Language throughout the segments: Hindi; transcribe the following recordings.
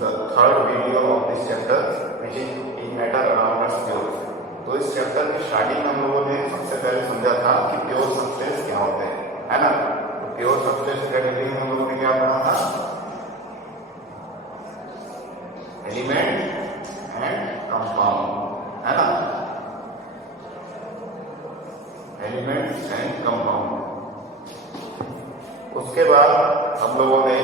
the third video of this chapter which is in matter around us pure। तो इस चैप्टर की स्टार्टिंग हम लोगों ने सबसे पहले समझा था कि प्योर सब्सटेंस क्या होते हैं, है ना। तो प्योर सब्सटेंस कैटेगरी में हम लोगों ने क्या पढ़ा था, एलिमेंट एंड कंपाउंड, है ना, एलिमेंट एंड कंपाउंड। उसके बाद हम लोगों ने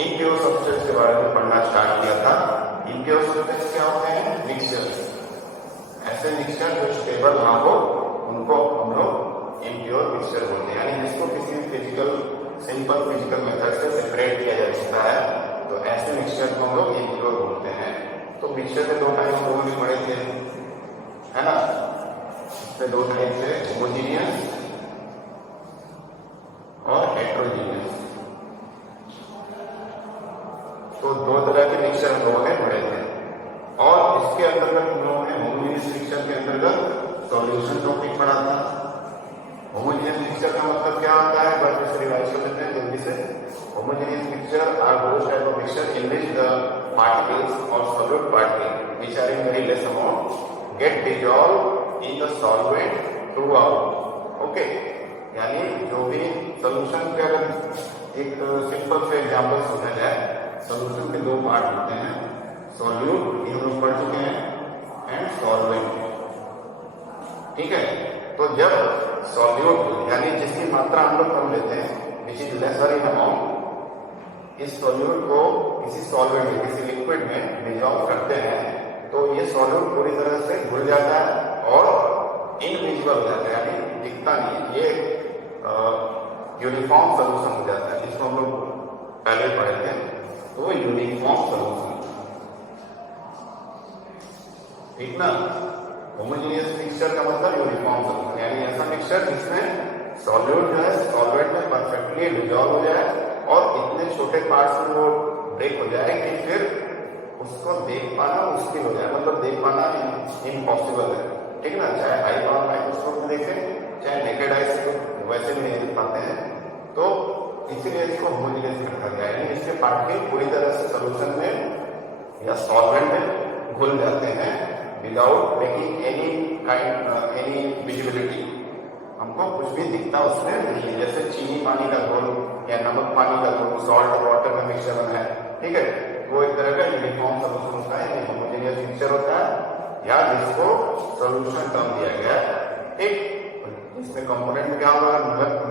इम्प्योर सब्सटेंस के बारे में पढ़ना स्टार्ट किया था। इम्प्योर सब्सटेंस क्या होते हैं, मिक्सचर, ऐसे मिक्सचर जो स्टेबल ना हो उनको हम लोग इम्प्योर मिक्सचर बोलते हैं, यानी जिसको किसी फिजिकल सिंपल फिजिकल मेथड से सेपरेट किया जा सकता है, तो ऐसे मिक्सचर को हम लोग इम्प्योर बोलते हैं। तो मिक्सचर के दो टाइप हम लोगों ने पढ़े थे, है ना। इसमें दो टाइप थे, होमोजीनियस और हेट्रोजीनियस। तो दो तरह के मिक्सचर हम लोगों ने पढ़े थे, और इसके अंतर्गत हम लोगों ने होमोजीनियस मिक्सचर के अंतर्गत सॉल्यूशन टॉपिक पढ़ा था। होमोजीनियस मिक्सचर का मतलब क्या होता है, बस रिवाइज कर लेते हैं जल्दी से। Homogeneous mixture are those type of mixture in which the particles और solute particle which are in very less amount get dissolve in the solvent throughout. Okay, यानी जो भी सोल्यूशन के अगर एक सिंपल से एग्जाम्पल समझा जाए, सोल्यूशन के दो पार्ट होते हैं, सॉल्यूट ये हम लोग पढ़ चुके हैं, एंड सॉल्वेंट, ठीक है। तो जब सॉल्यूट यानी जिसकी मात्रा हम लोग कम लेते हैं, which is lesser in amount, इस सॉल्यूट को किसी सॉल्वेंट में किसी लिक्विड में डिसॉल्व करते हैं, तो ये सॉल्यूट पूरी तरह से घुल जाता है और इनविजिबल हो जाता है, यानी दिखता नहीं है, ये यूनिफॉर्म सोल्यूशन हो जाता है, जिसको हम लोग पहले पढ़े थे। तो यूनिफॉर्म सोल्यूशन, ठीक ना। होमोजेनियस मिक्सचर का मतलब यूनिफॉर्म सोल्यूशन, यानी ऐसा मिक्सचर जिसमें सॉल्यूट जो है सॉल्वेंट में परफेक्टली डिसॉल्व हो जाए और इतने छोटे पार्ट्स में वो ब्रेक हो जाए कि फिर उसको देख पाना मुश्किल हो जाए, मतलब देख पाना इम्पॉसिबल है, ठीक ना। चाहे हाई पावर माइक्रोस्कोप में देखें, चाहे नेकेड आई से वैसे भी नहीं देख पाते हैं। तो इसीलिए इसको होमोजेनियस कहा गया है, यानी इसके पार्टिकल पूरी तरह से सोल्यूशन में या सॉल्वेंट में घुल जाते हैं विदाउट मेकिंग एनी विजिबिलिटी, हमको कुछ भी दिखता उसमें नहीं। जैसे चीनी पानी का घोल या नमक पानी का घोल, सॉल्ट वाटर का मिक्सचर बना है, ठीक है, वो एक तरह का यूनिफॉर्म सोल्यूशन होता है, होमोजेनियस मिक्सचर होता है, या जिसको सोल्यूशन टर्म दिया गया है, ठीक। इसमें कंपोनेंट में क्या होगा,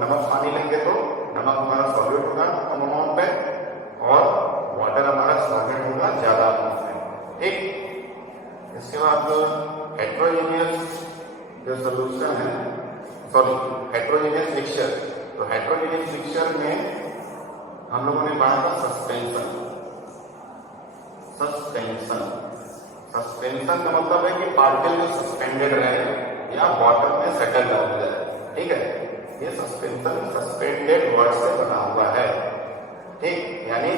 नमक पानी लेंगे तो नमक हमारा सॉल्यूट होगा कम अमाउंट पे, और वाटर हमारा सॉल्वेंट होगा ज्यादा अमाउंट में, ठीक। इसके बाद हेट्रोजीनियस जो सोल्यूशन है, सॉरी हेट्रोजीनियस मिक्सचर, तो हेट्रोजीनियस मिक्सचर में हम लोगों ने पढ़ा था सस्पेंशन। सस्पेंशन का मतलब है कि पार्टिकल जो सस्पेंडेड रहे या बॉटम में सेटल डाउन हो जाए, ठीक है। ये सस्पेंशन सस्पेंडेड वर्ड से बना हुआ है, ठीक। यानी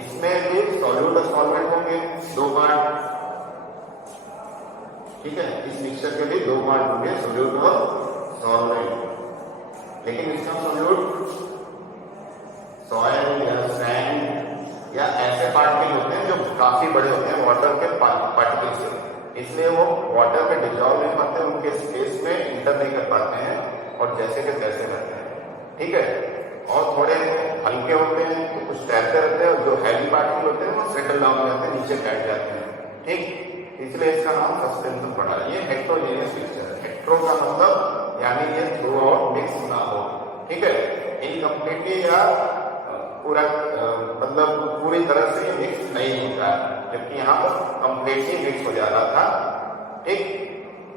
इसमें भी सॉल्यूट और सॉल्वेंट होंगे, दो पार्ट, ठीक है। इस मिक्सचर के भी दो पार्ट होंगे, सॉल्यूट और सॉल्वेंट। लेकिन इसका सॉल्यूट सॉइल या सैंड या ऐसे पार्टिकल होते हैं जो काफी बड़े होते हैं वाटर के पार्टिकल से, इसलिए वो वाटर पे डिसॉल्व नहीं पाते, उनके स्पेस में इंटर नहीं कर पाते हैं और जैसे के तैसे रहते हैं, ठीक है। और थोड़े हल्के होते हैं तो कुछ तैरते रहते हैं, और जो हैवी पार्टिकल होते हैं वो सेटल डाउन हो जाते हैं, नीचे बैठ जाते हैं, ठीक। इसलिए इसका नाम सस्पेंशन पड़ा। ये हेट्रोजेनियस मिक्सचर है। हेट्रो का मतलब यानी ये थ्रू आउट मिक्स ना हो, ठीक है, इनकम्प्लीटली या पूरा मतलब पूरी तरह से मिक्स नहीं होता है, जबकि यहाँ पर कंप्लीटली मिक्स हो जा रहा था, ठीक।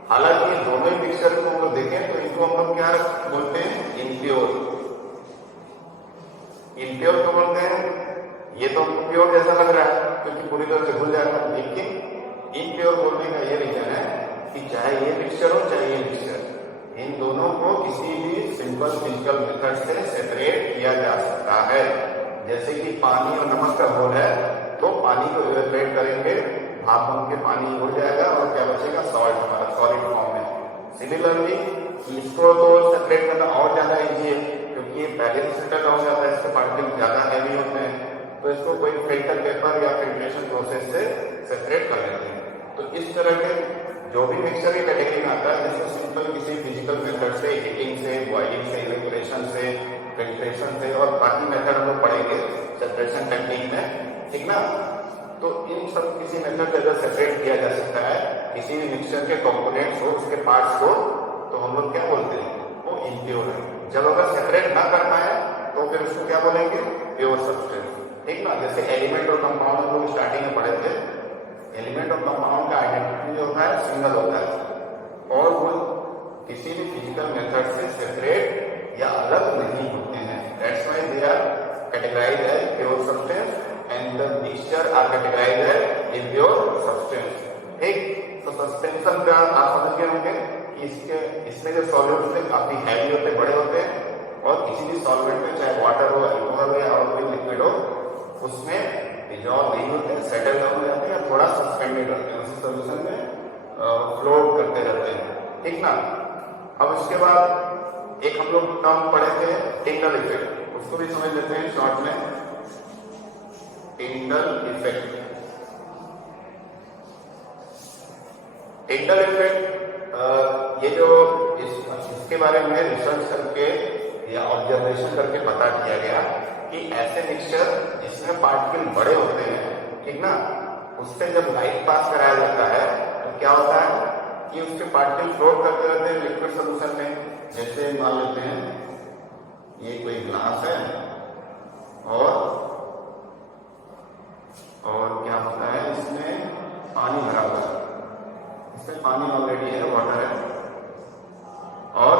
हालांकि ये दोनों ही मिक्सचर को हम लोग देखें तो इनको हम लोग क्या बोलते हैं, इम्प्योर। इम्प्योर को बोलते हैं, ये तो प्योर जैसा लग रहा है क्योंकि पूरी तरह से घुल जाता है, लेकिन इम्प्योर बोलने का ये रीजन है कि चाहे ये मिक्सचर हो चाहे ये मिक्सचर, इन दोनों को किसी भी सिंपल फिजिकल मेथड से सेपरेट किया जा सकता है। जैसे कि पानी और नमक का घोल है, तो पानी को इवेपोरेट करेंगे, भाप बन के पानी उड़ जाएगा और क्या बचेगा, सॉल्ट, हमारा सॉलिड फॉर्म में। सिमिलरली इसको तो सेपरेट करना और ज्यादा इजी है क्योंकि ये पहले से सेटल हो जाता है, इसके पार्टिकल ज्यादा हैवी होते हैं, तो इसको कोई फिल्टर पेपर या फिल्ट्रेशन प्रोसेस से सेपरेट कर लेते हैं। तो इस तरह के जो भी मिक्सचर की कैटेगरी में आता है, जिसको सिंपल किसी फिजिकल मेथड से, हीटिंग से, बॉइलिंग से, इवेपोरेशन से, फिल्ट्रेशन से और बाकी मेथड हम लोग पढ़ेंगे सेपरेशन टेक्निक में, ठीक ना। तो इन सब किसी मेथड से अगर सेपरेट किया जा सकता है किसी भी मिक्सचर के कंपोनेंट्स को, उसके पार्ट्स को, तो हम लोग क्या बोलते हैं, वो इम्प्योर है। जब अगर सेपरेट ना कर पाए तो फिर उसको क्या बोलेंगे, प्योर सब्सटेंस, ठीक ना। जैसे एलिमेंट और कंपाउंड हम लोग स्टार्टिंग में पढ़े थे, एलिमेंट और कंपाउंड का आइडेंटिटी जो होता है सिंगल होता है और वो किसी भी फिजिकल मेथड से सेपरेट या अलग नहीं होते हैं। That's why they are categorized as pure substance and the mixture are categorized as impure substance, ठीक। तो सस्पेंशन का आप समझ गए होंगे कि इसमें जो सॉल्यूट थे काफी हैवी होते, बड़े होते हैं और किसी भी सॉल्वेंट में, चाहे वाटर हो, अल्कोहल हो या और कोई लिक्विड हो, उसमें डिजॉल्व नहीं होते, सेटल डाउन हो जाते हैं या थोड़ा सस्पेंडेड रहते हैं, उसी सोल्यूशन में फ्लोट करते रहते हैं, ठीक ना। अब उसके बाद एक हम लोग टर्म पढ़े थे टिंडल इफेक्ट, उसको भी समझ लेते हैं शॉर्ट में। टिंडल इफेक्ट, टिंडल इफेक्ट ये जो इसके बारे में रिसर्च करके या ऑब्जर्वेशन करके पता किया गया कि ऐसे मिक्सचर जिसमें पार्टिकल बड़े होते हैं, ठीक ना, उससे जब लाइट पास कराया जाता है तो क्या होता है कि उसके पार्टिकल फ्लोट करते रहते हैं लिक्विड सोल्यूशन में। जैसे मान लेते हैं ये कोई ग्लास है और क्या होता है, इसमें पानी भरा हुआ है, इसमें पानी ऑलरेडी है, वाटर है, और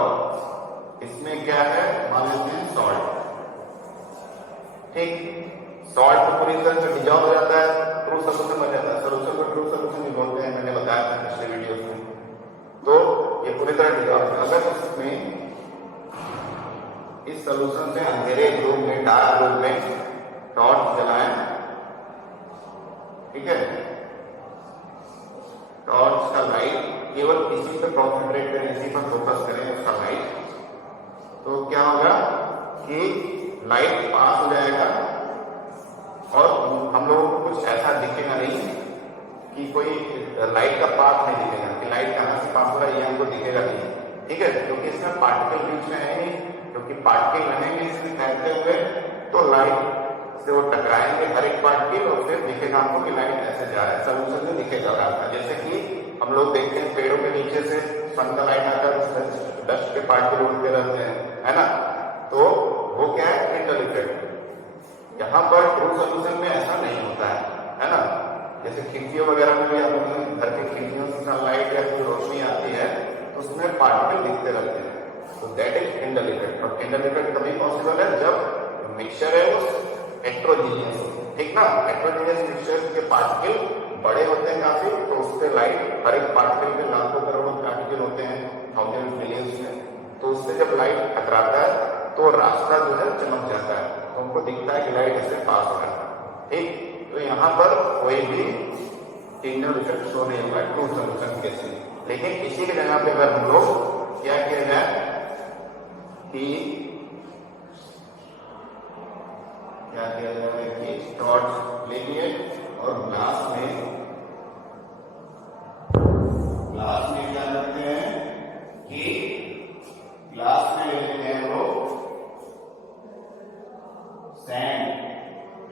इसमें क्या है, मान लेते हैं सॉल्ट, ठीक। सॉल्ट तो पूरी तरह से डिजॉल्व हो जाता है, ट्रू सोल्यूशन बन जाता है। सोल्यूशन को ट्रू सोल्यूशन भी बोलते हैं, मैंने बताया था पिछले वीडियो में। तो ये पूरी तरह डिजॉल्व, अगर इसमें इस सोल्यूशन से अंधेरे रूम में, डार्क रूम में टॉर्च जलाएं, ठीक है, टॉर्च का लाइट केवल इसी पर कॉन्सेंट्रेट करें, इसी पर फोकस करें उसका लाइट, तो क्या होगा कि लाइट पास हो जाएगा और हम लोगों को कुछ ऐसा दिखेगा नहीं कि कोई लाइट का पाथ नहीं दिखेगा कि लाइट कहां से पास हो रहा है, ये हमको दिखेगा नहीं, ठीक है, क्योंकि इसमें पार्टिकल बीच में है नहीं, क्योंकि पार्टिकल रहेंगे इसमें फैलते हुए तो लाइट से वो टकराएंगे हर एक पार्टिकल और फिर दिखेगा हमको कि लाइट ऐसे जा रहा है, सोल्यूशन में दिखेगा रास्ता। जैसे कि हम लोग देखते हैं पेड़ों के नीचे से सन का लाइट आकर डस्ट के पार्टिकल उड़ते रहते हैं, है ना, तो वो क्या है, टिंडल इफेक्ट। यहाँ पर ट्रू सोल्यूशन में ऐसा नहीं होता है ना। जैसे खिड़कियों वगैरह में भी हम घर की खिड़कियों से सनलाइट या कोई रोशनी आती है तो उसमें पार्टिकल दिखते रहते हैं, तो दैट इज टिंडल इफेक्ट। और टिंडल इफेक्ट तभी पॉसिबल है जब मिक्सचर है वो हेट्रोजीनियस, ठीक ना। हेट्रोजीनियस मिक्सचर के पार्टिकल बड़े होते हैं काफी, तो उससे लाइट हर एक पार्टिकल में लाखों करोड़ों पार्टिकल होते हैं, थाउजेंड मिलियंस में, तो उससे जब लाइट टकराता है तो रास्ता जो है चमक जाता है, तो हमको दिखता है कि लाइट ऐसे पास हो रहा है, ठीक। तो यहाँ पर कोई भी टिंडल इफेक्ट शो नहीं होगा ट्रू सोल्यूशन केस में। लेकिन इसी की जगह पे अगर हम लोग क्या किया जाए कि टॉर्च ले लिए और ग्लास में क्या करते हैं कि ग्लास में ले लेते हैं वो सैंड,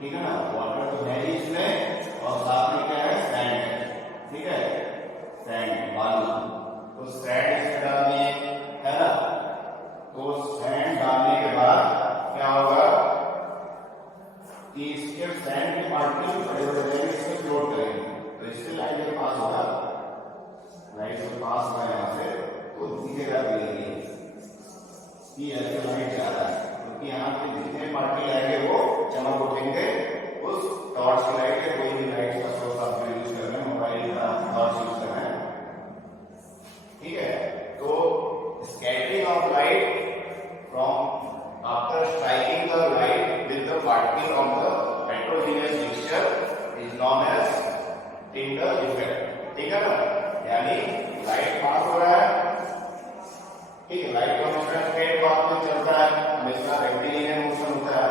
ठीक है ना, वाटर तो है ही इसमें और साथ में क्या है, सैंड है, ठीक है, सैंड बालू, तो सैंड इसमें डाल दिए, है ना। तो सैंड डालने के बाद क्या होगा कि इसके सैंड के पार्टिकल बड़े बड़े रहेंगे, इसमें फ्लोट करेंगे, तो इससे लाइट के पास होगा, लाइट के पास होगा यहाँ से, तो दिखेगा कि ऐसे लाइट जा रहा है, क्योंकि यहाँ पे जितने पार्टिकल आएंगे वो चमक उठेंगे उस टॉर्च की लाइट के। कोई भी लाइट का सोर्स आप यूज कर रहे हैं, मोबाइल का टॉर्च यूज कर रहे हैं, ठीक है। तो scattering of light from after striking the light with the particle of the heterogeneous mixture is known as Tyndall effect, ठीक है ना। यानी लाइट पास हो रहा है, ठीक है, लाइट का मोशन स्ट्रेट पाथ में चलता है, हमेशा रेक्टिलिनियर मोशन होता है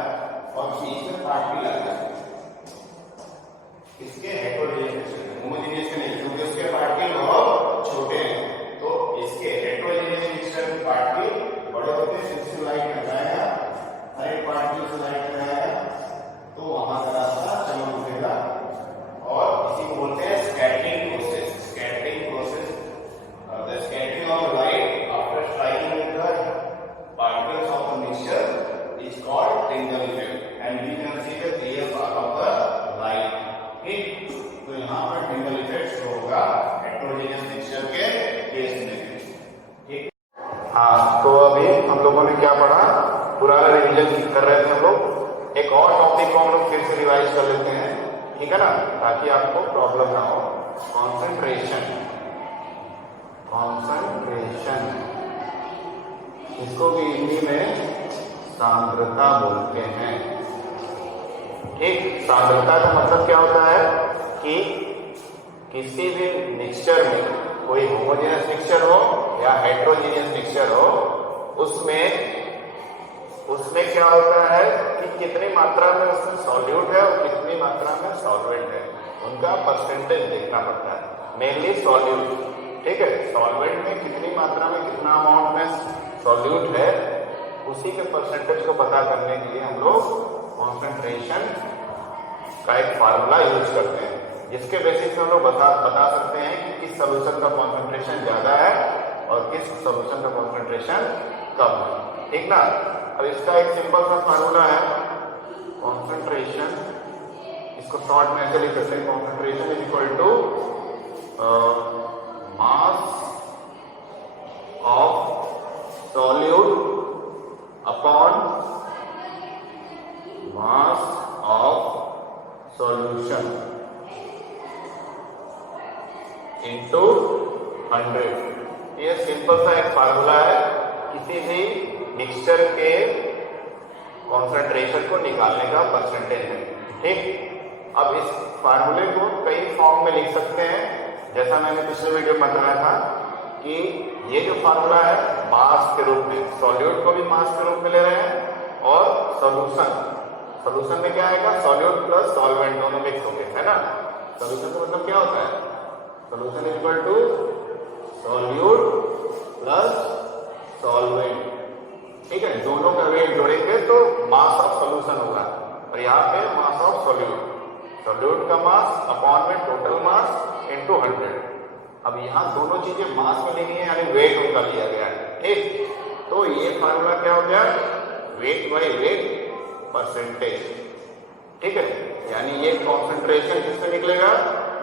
और बीच में पार्टिकल आता है, इसके हेटेरोजेनियस मिक्सचर, होमोजेनियस के नहीं, क्योंकि उसके पार्टिकल बहुत छोटे हैं। तो इसके हेटेरोजेनियस मिक्सचर के पार्टिकल बड़े होते हैं, सिक्स लाइट में जाएगा, हर एक पार्टिकल से लाइट में जाएगा, तो वहां का रास्ता चमक उठेगा और इसी को बोलते हैं scattering process. Scattering process, the scattering of light after striking with the particles of the mixture is called Tyndall effect, and we can see the clear path of the light. ठीक, तो यहाँ पर Tyndall effect शो होगा heterogeneous mixture के केस में। ठीक, हाँ, तो अभी हम लोगों ने क्या पढ़ा, पुराना रिवीजन कर रहे थे हम लोग। एक और टॉपिक को हम लोग फिर से रिवाइज कर लेते हैं, ठीक है ना, ताकि आपको प्रॉब्लम ना हो। कॉन्सेंट्रेशन, कॉन्सेंट्रेशन, इसको भी हिंदी में सांद्रता बोलते हैं। ठीक, सांद्रता का मतलब क्या होता है कि किसी भी मिक्सचर में, कोई होमोजेनियस मिक्सचर हो या हेटेरोजेनियस मिक्सचर हो, उसमें क्या होता है कि कितनी मात्रा में उसमें सॉल्यूट है और कितनी मात्रा में सॉल्वेंट है, उनका परसेंटेज देखना पड़ता है। मेनली सॉल्यूट, ठीक है, सॉल्वेंट में कितनी मात्रा में कितना अमाउंट में सॉल्यूट है, उसी के परसेंटेज को पता करने के लिए हम लोग कॉन्सेंट्रेशन का एक फार्मूला यूज करते हैं, जिसके बेसिस पे हम लोग बता सकते हैं कि किस सॉल्यूशन का कॉन्सेंट्रेशन ज्यादा है और किस सॉल्यूशन का कॉन्सेंट्रेशन कम है। ठीक ना, अब इसका एक सिंपल सा फार्मूला है कॉन्सेंट्रेशन, इसको शॉर्ट में ऐसे लिख सकते हैं, concentration is equal to mass of solute upon mass of solution into 100। ये सिंपल सा एक फार्मूला है किसी भी मिक्सचर के कॉन्सेंट्रेशन को निकालने का परसेंटेज है। ठीक, अब इस फार्मूले को कई फॉर्म में लिख सकते हैं, जैसा मैंने पिछले वीडियो में बताया था कि ये जो फार्मूला है मास के रूप में, सॉल्यूट को भी मास के रूप में ले रहे हैं और सॉल्यूशन में क्या आएगा, सॉल्यूट प्लस सॉल्वेंट दोनों मिक्स होंगे, है ना। सॉल्यूशन का मतलब क्या होता है, solution is equal to solute plus solvent. ठीक है, दोनों का वेट जोड़ेंगे तो मास ऑफ सॉल्यूशन होगा, और यहाँ पे मास ऑफ सॉल्यूट, सॉल्यूट का मास अपॉन में टोटल मास इनटू 100। अब यहाँ दोनों चीजें मास में लेनी है, यानी वेट उनका लिया गया है। ठीक, तो ये फार्मूला क्या हो गया, वेट बाई वेट परसेंटेज। ठीक है, यानी ये कॉन्सेंट्रेशन किससे निकलेगा,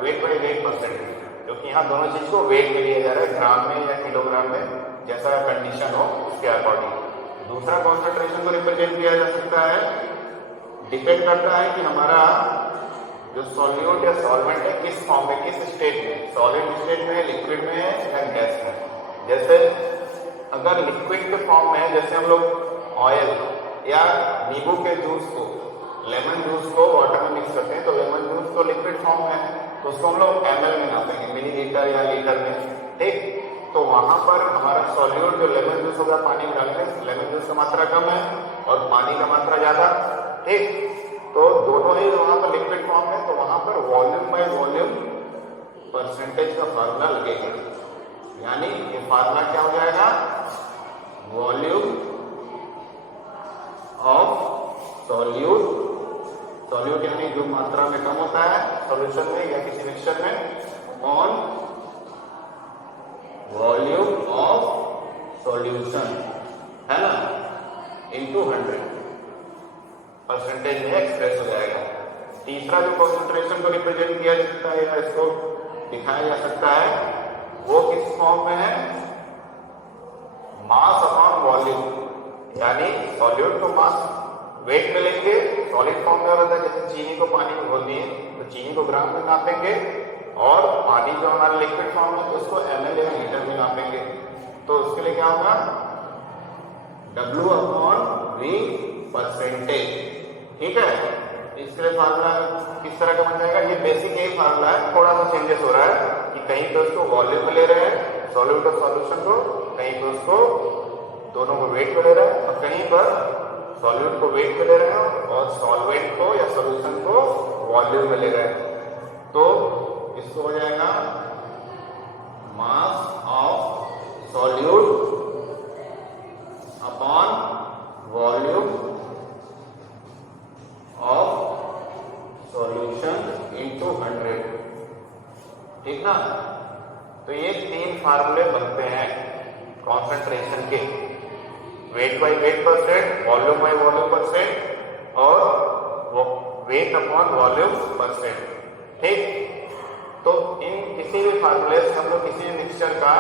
वेट बाई वेट परसेंटेज, क्योंकि यहाँ दोनों चीज को वेट में लिया जा रहा है, ग्राम में या किलोग्राम में, जैसा कंडीशन हो उसके अकॉर्डिंग। दूसरा कॉन्सेंट्रेशन को रिप्रेजेंट किया जा सकता है, डिपेंड करता है कि हमारा जो सॉल्यूट या सॉल्वेंट है किस फॉर्म में, किस स्टेट में, सॉलिड स्टेट में है, लिक्विड में है या गैस में। जैसे अगर लिक्विड के फॉर्म में है, जैसे हम लोग ऑयल या नींबू के जूस को, लेमन जूस को वाटर में मिक्स करते हैं, तो लेमन जूस तो लिक्विड फॉर्म में है, तो उसको हम लोग ml में नापेंगे, मिलीलीटर या लीटर में। ठीक, तो वहां पर हमारा सॉल्यूट जो लेमन जूस होगा पानी में डालने, लेमन जूस का मात्रा कम है और पानी का मात्रा ज्यादा। ठीक, तो दोनों ही वहां पर लिक्विड फॉर्म है, तो वहां पर वॉल्यूम बाय वॉल्यूम परसेंटेज का फार्मूला लगेगा, यानी ये फार्मूला क्या हो जाएगा, वॉल्यूम ऑफ सॉल्यूट, सॉल्यूट यानी जो मात्रा में कम होता है सॉल्यूशन में या किसी मिक्सचर में, ऑन वॉल्यूम ऑफ सॉल्यूशन, है ना, इनटू 100 परसेंटेज में एक्सप्रेस हो जाएगा। तीसरा जो कॉन्सेंट्रेशन को रिप्रेजेंट किया जा सकता है या इसको दिखाया जा सकता है, वो किस फॉर्म में है, मास अपॉन वॉल्यूम, यानी सॉल्यूट को मास वेट में लेंगे, सॉलिड फॉर्म में होता है, जैसे चीनी को पानी में घोल दिए तो चीनी को ग्राम में नापेंगे, और पानी जो हमारा लिक्विड फॉर्म है उसको ml या लीटर में नापेंगे। तो उसके लिए क्या होगा, W अपॉन V परसेंटेज। ठीक है, इसके लिए फार्मूला किस तरह का बन जाएगा, ये बेसिक यही फार्मूला है, थोड़ा सा चेंजेस हो रहा है कि कहीं पे उसको वॉल्यूम में ले रहे हैं सॉल्यूट और सॉल्यूशन को, कहीं पे उसको दोनों को वेट में ले रहे हैं, और कहीं पर सॉल्यूट को वेट में ले रहे हैं और सॉल्वेंट को या सॉल्यूशन को वॉल्यूम में ले रहे हैं। तो इसको हो जाएगा mass of solute upon volume of solution into 100, ठीक ना। तो ये 3 फार्मूले बनते हैं कॉन्सेंट्रेशन के, weight by weight percent, volume by volume percent और वेट अपॉन वॉल्यूम परसेंट, ठीक। तो इन किसी भी फार्मूले से हम लोग किसी भी मिक्सचर का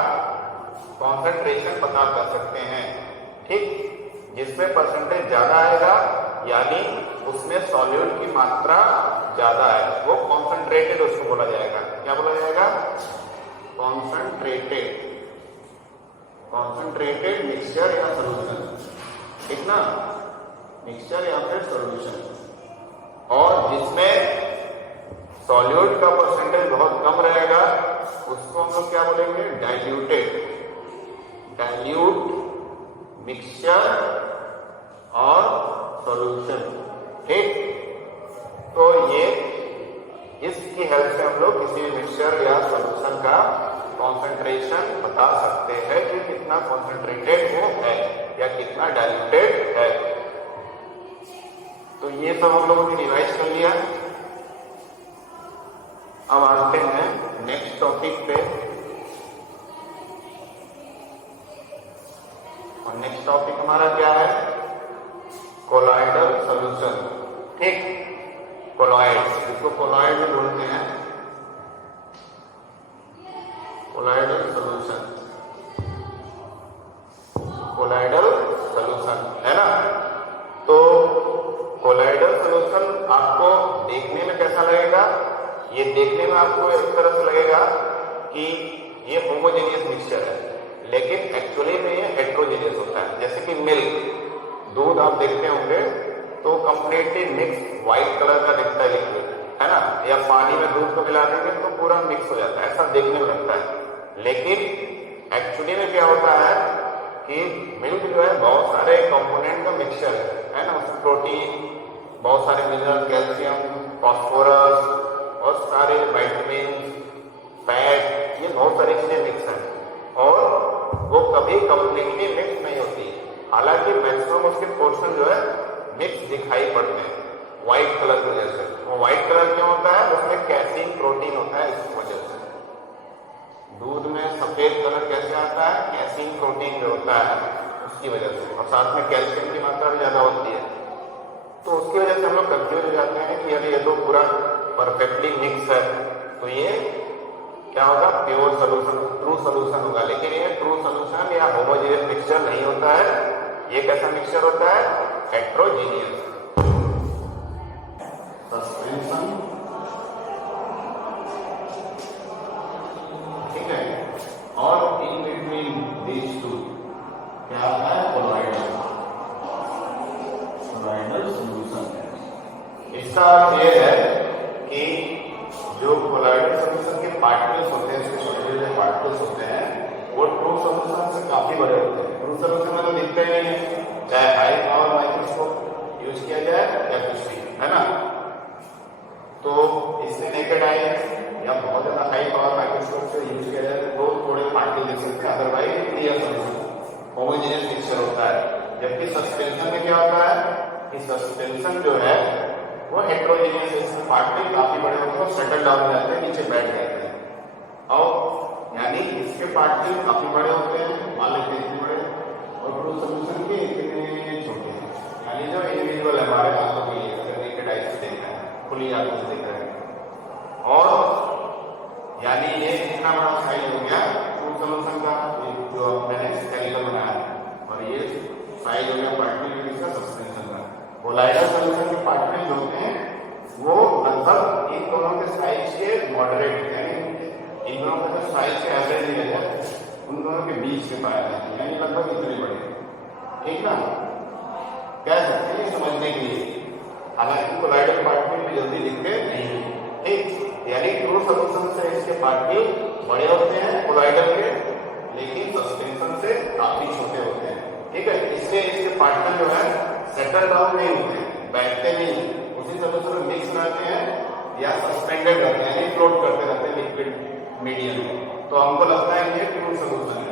कॉन्सेंट्रेशन पता कर सकते हैं, ठीक। जिसमें परसेंटेज ज्यादा आएगा यानी उसमें सॉल्यूट की मात्रा ज्यादा है, वो कॉन्सेंट्रेटेड उसको बोला जाएगा। क्या बोला जाएगा? कॉन्सेंट्रेटेड मिक्सचर या सोल्यूशन, ठीक ना, मिक्सचर या फिर सोल्यूशन। और जिसमें सॉल्यूट का परसेंटेज बहुत कम रहेगा उसको हम लोग क्या बोलेंगे? डाइल्यूट मिक्सचर और सॉल्यूशन, ठीक। तो ये इसकी हेल्प से हम लोग किसी मिक्सचर या सॉल्यूशन का कॉन्सेंट्रेशन बता सकते हैं कि कितना कॉन्सेंट्रेटेड वो है या कितना डाइल्यूटेड है। तो ये सब हम लोगों ने रिवाइज कर लिया। अब आते हैं नेक्स्ट टॉपिक पे, और नेक्स्ट टॉपिक हमारा क्या है? कोलॉइडल सॉल्यूशन, ठीक। कोलॉइड, इसको कोलॉइड भी बोलते हैं, कोलॉइडल सॉल्यूशन, कोलॉइडल सॉल्यूशन है ना। तो कोलॉइडल सॉल्यूशन आपको देखने में कैसा लगेगा? ये देखने में आपको एक तरह से लगेगा कि ये होमोजेनियस मिक्सचर है, लेकिन एक्चुअली में ये हेट्रोजेनियस होता है। जैसे कि मिल्क, दूध आप देखते होंगे तो कंप्लीटली मिक्स व्हाइट कलर का दिखता है लिक्विड, है ना, या पानी में दूध को मिला देंगे तो पूरा मिक्स हो जाता है, ऐसा देखने में लगता है। लेकिन एक्चुअली में क्या होता है कि मिल्क जो है बहुत सारे कंपोनेंट का मिक्सचर है ना। उसमें प्रोटीन, बहुत सारे मिनरल, कैल्शियम, फास्फोरस और सारे विटामिन, फैट, ये बहुत सारी चीजें मिक्स हैं और वो कभी कंप्लीटली मिक्स नहीं होती। हालांकि मैक्सिमम उसके पोर्शन जो है मिक्स दिखाई पड़ते हैं व्हाइट कलर की वजह से। वो व्हाइट कलर क्यों होता है? उसमें कैसीन प्रोटीन होता है, इस वजह से। दूध में सफेद कलर कैसे आता है? कैसीन प्रोटीन जो होता है उसकी वजह से, और साथ में कैल्शियम की मात्रा भी ज्यादा होती है। तो उसकी वजह से हम लोग कंफ्यूज हो जाते हैं कि अरे ये तो पूरा परफेक्टली मिक्स है, तो ये क्या होगा? प्योर सोल्यूशन, ट्रू सोल्यूशन होगा। लेकिन ये ट्रू सोल्यूशन या होमोजेनियस मिक्सचर नहीं होता है। ये कैसा मिक्सचर होता है? हेट्रोजीनियस। सस्पेंशन, ठीक है। और इन बिटवीन दीज टू क्या होता है? Colloidal solution. इसका अर्थ ये है कि जो कोलॉइडल सॉल्यूशन के पार्टिकल्स होते हैं, इसके छोटे छोटे पार्टिकल्स होते हैं, वो ट्रू सॉल्यूशन से काफी बड़े होते हैं। ट्रू सॉल्यूशन में तो दिखते नहीं है, चाहे हाई पावर माइक्रोस्कोप यूज किया जाए या कुछ भी, है ना। तो इससे नेकेड आई या बहुत ज्यादा हाई पावर माइक्रोस्कोप से यूज किया जाए तो थोड़े पार्टिकल दिख सकते हैं, otherwise clear solution homogeneous mixture होता है। जबकि सस्पेंशन में क्या होता है कि सस्पेंशन जो है वो हेट्रोजेनियस, इसमें पार्टिकल काफी बड़े होते हैं और सेटल डाउन हो जाते हैं, नीचे बैठ जाते हैं। और यानी इसके पार्टिकल काफी बड़े होते हैं, मान लेते हैं इतने बड़े, और ट्रू सॉल्यूशन के इतने छोटे हैं। यानी जो इंडिविजुअल हमारे आंखों के लिए नेकेड आई से देख रहे हैं, खुली आंखों से देख रहे हैं। और यानी ये कितना बड़ा साइज हो गया ट्रू सॉल्यूशन का, जो मैंने स्केलेटन बनाया, और ये साइज हो गया पार्टिकल का सस्पेंशन का। कोलॉइडल सॉल्यूशन के पार्टिकल जो होते हैं वो लगभग इन दोनों के साइज के मॉडरेट, यानी इन दोनों का जो साइज के एवरेज लिया जाए उन दोनों के बीच के पाया जाते हैं, यानी लगभग इतने बड़े, ठीक ना। कह सकते हैं समझने के लिए, हालांकि कोलॉइडल पार्टिकल भी जल्दी दिखते नहीं, ठीक। यानी ट्रू सॉल्यूशन से इसके पार्टिकल बड़े होते हैं कोलॉइडल के, लेकिन सस्पेंशन से काफी छोटे होते हैं, ठीक है। इससे इसके पार्टिकल जो है सेटल डाउन नहीं होते, बैठते नहीं, उसी सॉल्यूशन में मिक्स रहते हैं या सस्पेंडेड रहते हैं, यानी फ्लोट करते रहते हैं लिक्विड मीडियम में, तो हमको लगता है ये ट्रू सोल्यूशन है।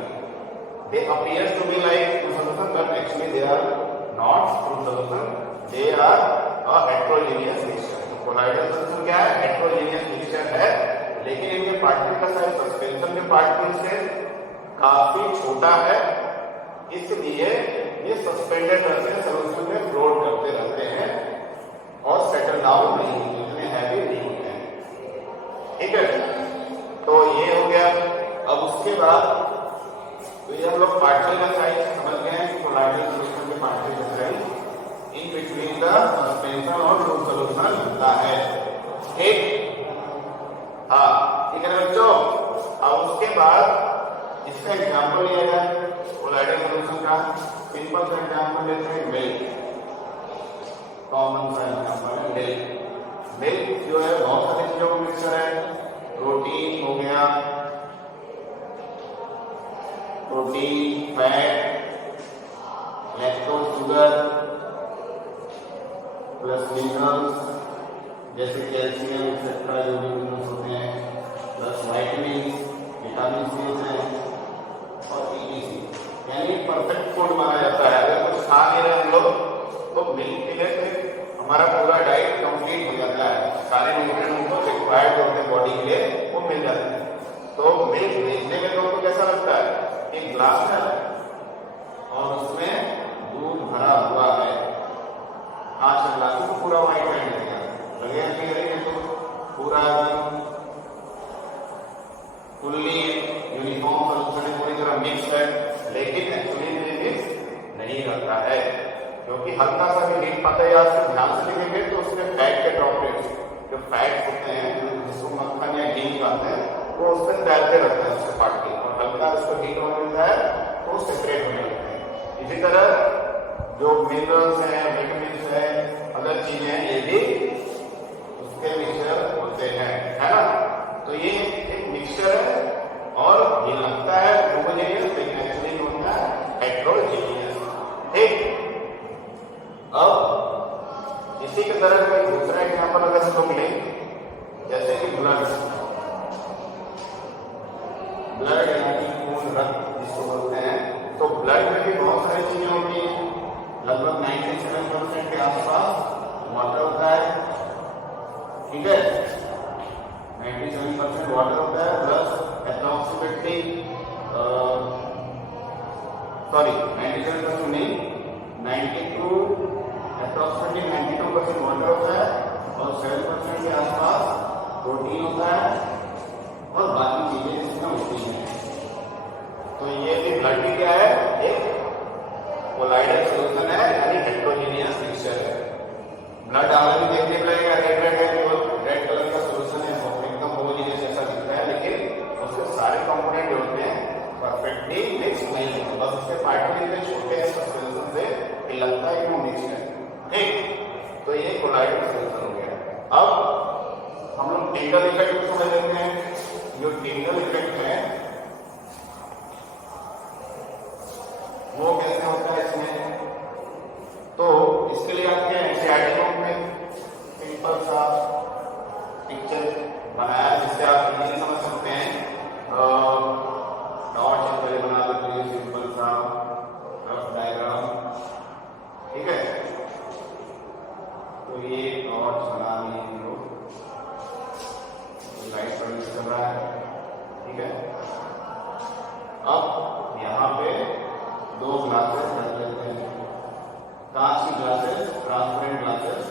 They appear to be like true solution but actually they are not true solution, they are a heterogeneous mixture. Colloidal solution क्या है? हेटेरोजेनियस मिक्सचर है, लेकिन इनके पार्टिकल का साइज सस्पेंशन के पार्टिकल से काफी छोटा है, इसलिए ये सस्पेंडेड रहते हैं, सोल्यूशन में फ्लोट करते रहते हैं और सेटल डाउन नहीं होते, इतने हैवी नहीं होते हैं। ठीक है, तो ये हो गया। अब उसके बाद तो ये हम लोग पार्टिकल का साइज समझ गए हैं कि कोलाइडल सोल्यूशन के पार्टिकल का size in between the suspension और फ्लूइड सोल्यूशन होता है। ठीक, हाँ ठीक है बच्चों। अब उसके बाद इसका एग्जाम्पल लिया जाए कोलाइडल सोल्यूशन का। सिंपल सा एग्जाम्पल लेते हैं मिल्क, कॉमन सा एग्जाम्पल है मिल्क। मिल्क जो है बहुत सारी चीजों का मिक्सचर है, प्रोटीन हो गया, protein, fat, lactose sugar plus minerals जैसे कैल्शियम एक्सेट्रा जो भी मिनरल्स होते हैं, प्लस वाइटमिन, विटामिन सी है और ईटीसी, यानी परफेक्ट फूड माना जाता है। अगर कुछ खा नहीं रहे हम लोग तो मिल्क के लिए हमारा पूरा डाइट कंप्लीट हो जाता है, सारे न्यूट्रिएंट जो रिक्वायर्ड होते हैं बॉडी के लिए वो मिल जाते हैं। तो मिल्क देखने में लोगों को कैसा लगता है? एक ग्लास है और उसमें दूध भरा हुआ है, कांच ग्लास को पूरा व्हाइट लगेगा, लगेगा तो पूरा फुल्ली यूनिफॉर्म सोल्यूशन पूरी तरह मिक्स है, लेकिन एक्चुअली में मिक्स नहीं रहता है, क्योंकि हल्का सा भी हीट पाता है। आप ध्यान से देखेंगे तो उसमें फैट के ड्रॉपलेट्स, जो फैट होते हैं जिसको मक्खन या घी कहते हैं, वो उसमें तैरते रहते हैं उससे पार्टिकल, और हल्का उसको हीट होने मिलता है तो सेपरेट होने लगते हैं। इसी तरह जो मिनरल्स हैं, विटामिन है, अदर चीजें हैं, ये भी उसके मिक्सचर होते हैं, है ना। तो ये एक मिक्सचर है और ये लगता है होमोजेनियस, लेकिन एक्चुअली होता है हेटेरोजेनियस। ठीक, अब इसी के तरह का दूसरा एग्जाम्पल अगर हम लोग लें, जैसे कि ब्लड यानी खून, रक्त जिसको बोलते हैं, तो ब्लड में भी बहुत सारी चीजें होती हैं। लगभग 97% के आसपास वाटर होता है, ठीक है, 97% वाटर होता है, प्लस अप्रॉक्सीमेटली 97% नहीं, 92% वाटर होता है और 7% के आसपास प्रोटीन होता है और बाकी चीजें इसमें होती हैं। तो ये भी ब्लड भी क्या है? एक कोलाइडल सोल्यूशन है, यानी हेटेरोजेनियस मिक्सचर है। ब्लड आगे भी देखने लगेगा रेड रेड है, रेड कलर का सोल्यूशन है, एकदम होमोजेनियस जैसा दिखता है, लेकिन उसके सारे कंपोनेंट जो होते हैं परफेक्टली मिक्स नहीं होते, बस उसके पार्टिकल में छोटे सब्सटेंसेस से लगता है कि वो मिक्स है। ठीक, तो ये कोलाइडल सोल्यूशन हो गया। अब हम लोग टिंगल इफेक्ट को समझ लेते हैं। जो टिंगल इफेक्ट है वो कैसे होता है इसमें, तो इसके लिए आपके एनसीईआरटी में सिंपल सा पिक्चर बनाया जिससे आप इजीली समझ सकते हैं। डॉट पहले बना देते हैं, सिंपल सा रफ डायग्राम, ठीक है। तो ये डॉट बना लिए हम लोग, लाइट प्रोड्यूस कर रहा है, ठीक है। अब यहाँ पे दो ग्लासेस रख लेते हैं, कांच की ग्लासेस, ट्रांसपेरेंट ग्लासेस,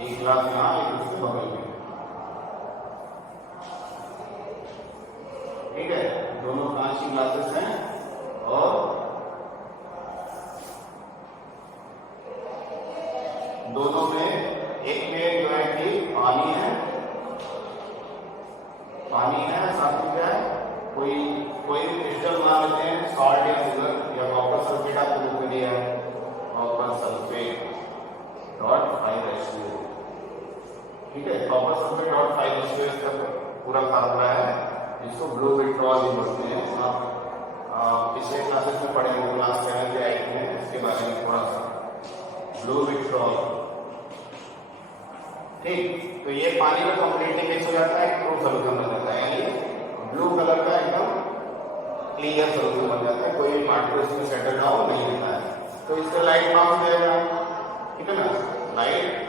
एक ग्लास यहाँ एक उसके बगल में, ठीक है। दोनों कांच की ग्लासेस हैं और दोनों में एक में जो है कि पानी है, साथ में क्या है, कोई भी क्रिस्टल बना लेते हैं, सॉल्ट या शुगर या कॉपर सल्फेट आपको बुक में दिया है, कॉपर सल्फेट .5H2O, ठीक है। कॉपर सल्फेट .5H2O इसका पूरा फार्मूला है, इसको ब्लू विट्रॉल भी बोलते हैं। आप पिछले क्लासेस में पढ़े होंगे, क्लास 7 या 8 में, इसके बारे में थोड़ा सा। ब्लू विट्रॉल ठीक। तो ये पानी में कंप्लीटली मिक्स हो जाता है, ट्रू सोल्यूशन बन जाता है, यानी ब्लू कलर का एकदम क्लियर सोल्यूशन बन जाता है, कोई भी पार्टिकल इसमें सेटल डाउन नहीं होता है। तो इसका लाइट पास हो जाएगा, ठीक है ना, लाइट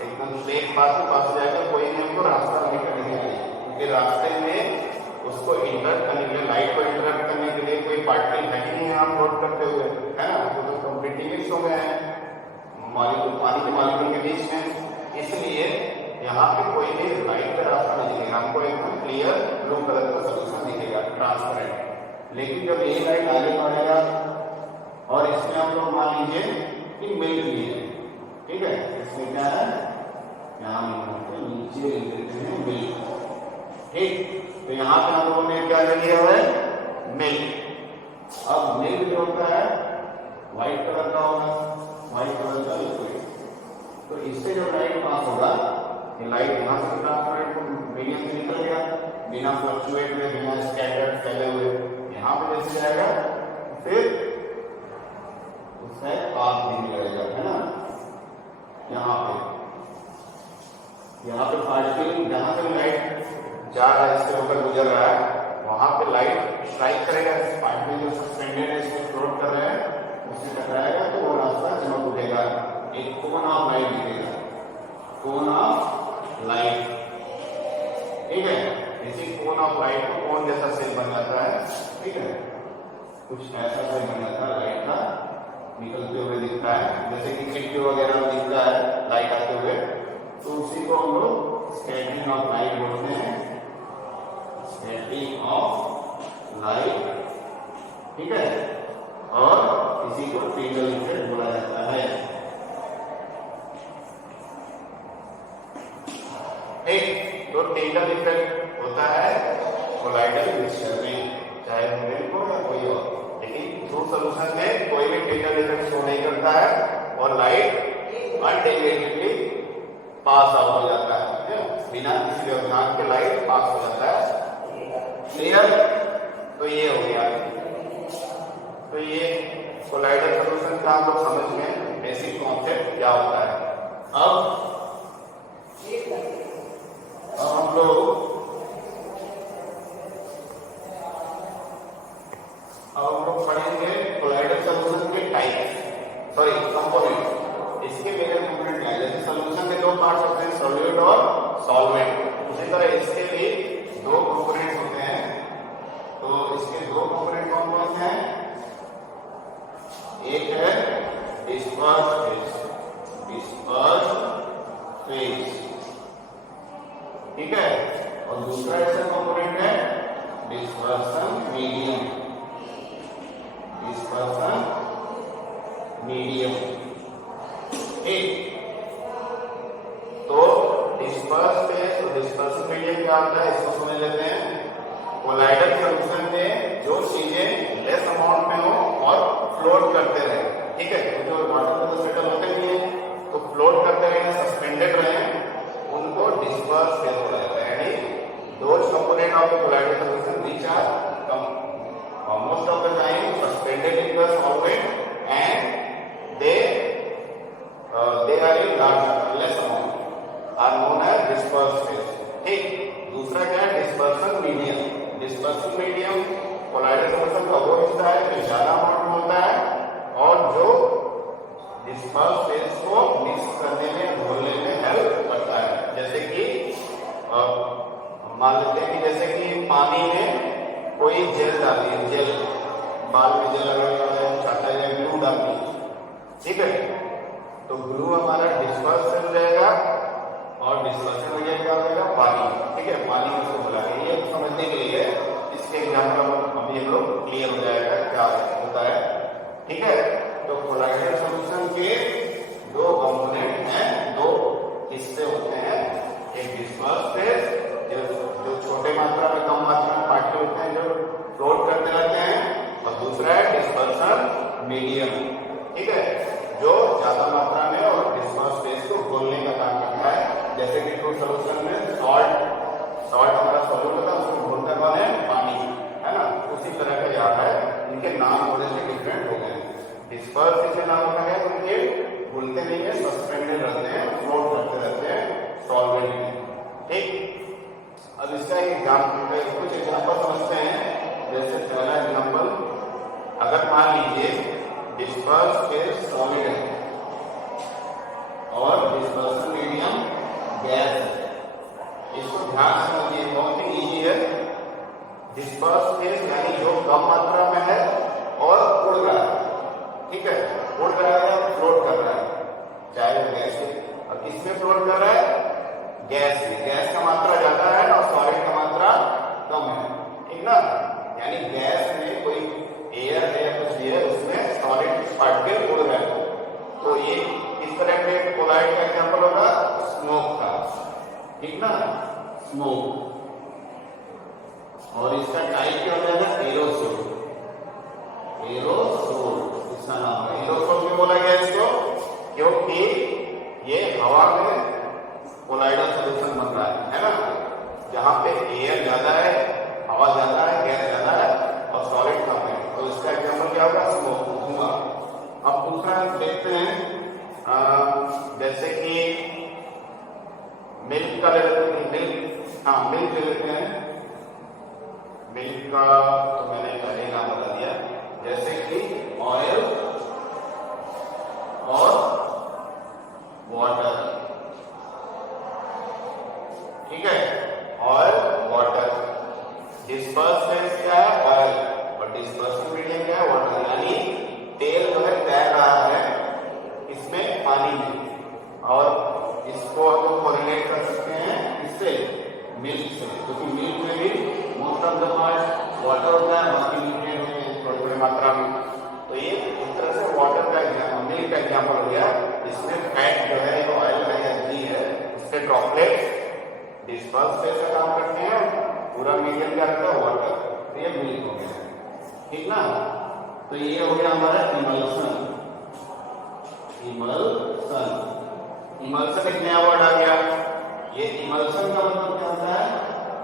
एकदम स्ट्रेट पास हो जाएगा, कोई भी हमको रास्ता नहीं करने के लिए, क्योंकि रास्ते में उसको इंटरप्ट करने के लिए, लाइट को इंटरप्ट करने के लिए कोई पार्टिकल है कि नहीं यहाँ फ्लोट करते हुए, है ना, तो कंप्लीटली मिक्स हो गए हैं मॉलिक्यूल, पानी के मॉलिक्यूल के बीच में, इसलिए यहाँ पे कोई भी लाइट का रास्ता नहीं दिखेगा, हमको एकदम क्लियर ब्लू कलर का सोल्यूशन दिखेगा, ट्रांसपेरेंट। लेकिन जब ये लाइट आगे बढ़ेगा और इसमें हम लोग मान लीजिए कि मिल्क लिए, ठीक है, इसमें क्या है, यहाँ नीचे लिख देते हैं मिल्क, ठीक। तो यहाँ पे हम लोगों ने क्या लिया हुआ है, मिल्क। अब मिल्क जो होता है व्हाइट कलर का होगा, व्हाइट कलर का लिक्विड, तो इससे जो लाइट पास होगा, ये लाइट यहाँ से ट्रांसपेरेंट मीडियम से निकल गया, बिना फ्लक्चुएट में, बिना स्कैटर्ड फैले हुए, यहाँ पे जैसे जाएगा फिर उसका पाथ भी निकलेगा, है ना, यहाँ पे पार्टिकल जहाँ से लाइट जा रहा है, इसके ऊपर गुजर रहा है, वहां पे लाइट स्ट्राइक करेगा, पार्टिकल जो सस्पेंडेड है, इसमें फ्लोट कर रहे हैं, उससे टकराएगा तो वो रास्ता चमक उठेगा, एक कोन ऑफ लाइट दिखेगा, कोन ऑफ लाइट, ठीक है। इसी कोन ऑफ लाइट को कोन जैसा शेप बन जाता है, ठीक है, कुछ ऐसा शेप बन जाता है, लाइट का निकलते हुए दिखता है, जैसे कि खिड़की वगैरह में दिखता है लाइट आते हुए, तो उसी को हम लोग स्कैटरिंग ऑफ लाइट बोलते हैं, स्कैटरिंग ऑफ लाइट, ठीक है, और इसी को टिंडल इफेक्ट बोला जाता है, ठीक। तो टिंडल इफेक्ट होता है कोलाइडल मिक्सचर में, चाहे मिल्क हो या कोई और, लेकिन ट्रू सोल्यूशन में कोई भी टिंडल इफेक्ट शो नहीं करता है और लाइट अनडेविएटेडली पास आउट हो जाता है, बिना किसी व्यवधान के लाइट पास हो जाता है, क्लियर। तो ये हो गया, तो ये कोलाइडल सोल्यूशन का हम लोग समझ गए बेसिक कॉन्सेप्ट क्या होता है। अब हम लोग पढ़ेंगे कोलाइडल सोल्यूशन के टाइप, सॉरी कंपोनेंट, इसके मेरे कंपोनेंट क्या है, जैसे सोल्यूशन के दो पार्ट्स होते हैं, सॉल्यूट और सॉल्वेंट, उसी तरह इसके भी दो कंपोनेंट्स होते हैं। तो इसके दो कंपोनेंट कौन कौन से हैं, एक है डिस्पर्स फेज, ठीक है, और दूसरा ऐसा कंपोनेंट है डिस्पर्सन मीडियम, ठीक। तो डिस्पर्स फेज और डिस्पर्सन मीडियम क्या होता है, इसको समझ लेते हैं। कोलाइडल सोल्यूशन में जो चीजें लेस अमाउंट में हो और फ्लोट करते रहे, ठीक है, तो जो वाटर में सेटल होते नहीं है, तो फ्लोट करते रहे, सस्पेंडेड रहे, उनको डिस्पर्स फेज बोला जाता है, यानी those component of the colloidal solution which are most of the time suspended in the solvent and they are in less amount are known as dispersed phase, ठीक। दूसरा क्या है, dispersion medium. Dispersion medium colloidal solution का वो हिस्सा है जो ज्यादा अमाउंट में होता है और जो डिस्पर्स फेज को मिक्स करने में, घोलने में हेल्प करता है, जैसे कि मान लेते हैं कि जैसे कि पानी में कोई जेल डाली है, जेल बाल में जेल लगाने चाहता है, ग्लू डालनी, ठीक है, तो ग्लू हमारा डिस्पर्स हो जाएगा और डिस्पर्सन हो जाएगा पानी, ठीक है, पानी में उसको बुलाएंगे, ये समझने के लिए इसके एग्जाम्पल अभी हम लोग क्लियर हो जाएगा क्या होता है, ठीक है। तो कोलाइडल सोल्यूशन के दो कंपोनेंट हैं, दो हिस्से होते हैं, एक डिस्पर्स फेज जो छोटे मात्रा में, कम मात्रा में पार्टिकल होते हैं जो फ्लोट करते रहते हैं, और दूसरा है डिस्पर्सन मीडियम, ठीक है, जो ज्यादा मात्रा में और डिस्पर्स फेज को घोलने का काम करता है, जैसे कि ट्रू सोल्यूशन में सॉल्ट हमारा सॉल्यूट होता है, उसको घोलकर वाले पानी, है ना, उसी तरह का यहाँ है, इनके नाम थोड़े से डिफरेंट हो गए। डिस्पर्स इसे नाम होता है उनके फूलते नहीं है, सस्पेंडेड रहते हैं, फ्लोट करते रहते हैं सॉल्वेंट में। ठीक, अब इसका एग्जाम्पल, कुछ एग्जाम्पल समझते हैं। जैसे पहला एग्जाम्पल, अगर मान लीजिए डिस्पर्स इज सॉलिड है और डिस्पर्सन मीडियम गैस है, इसको ध्यान से समझिए, बहुत ही इजी है। डिस्पर्स फेज यानी जो कम मात्रा में है और उड़ रहा है, ठीक है, उड़ रहा है, फ्लोट कर रहा है, चाहे वो गैस है। और किसमें फ्लोट कर रहा है? गैस में। गैस का मात्रा ज्यादा है और सॉलिड का मात्रा कम है, ठीक ना। यानी गैस में कोई एयर है या कुछ है, उसमें सॉलिड पार्टिकल उड़ रहा है, तो ये इस तरह के कोलाइड का एग्जांपल होगा स्मोक का, ठीक ना, स्मोक। और इसका टाइप क्या हो जाएगा? एरोसोल। एरोसोल इसका नाम है। एरोसोल क्यों बोला गया इसको? क्योंकि ये हवा में कोलाइडल सॉल्यूशन बन रहा है ना, जहां पे एयर ज्यादा है, हवा ज्यादा है, गैस ज्यादा है और सॉलिड कम है, तो इसका एग्जांपल क्या होगा? स्मोक, धुआं। अब दूसरा देखते हैं, जैसे कि मिल्क का ले लेते हैं, मिल्क ले लेते हैं। मिल्क का तो मैंने पहले नाम बता दिया, जैसे कि ऑयल और वाटर, ठीक है, ऑयल वाटर। डिस्पर्स फेज क्या है? ऑयल, और डिस्पर्सिव मीडियम क्या है? वाटर। यानी तेल जो है तैर रहा है इसमें, पानी में, और इसको हम कोरिलेट कर सकते हैं इससे, मिल्क से, क्योंकि मिल्क में भी most of the part water होता है, बाकी न्यूट्रिएंट होते हैं थोड़ी थोड़ी मात्रा में। तो ये एक तरह से वाटर का एग्जाम्पल, मिल्क का एग्जाम्पल हो गया। इसमें फैट जो है, जो ऑयल है या घी है, उसके ड्रॉपलेट डिस्पर्स फेज का काम करते हैं, पूरा मीडियम क्या रहता है? वाटर। तो ये मिल्क हो गया, ठीक ना। तो ये हो गया हमारा इमल्सन। इमल्सन, इमल्सन एक नया वर्ड आ गया। ये इमल्सन का मतलब क्या होता है?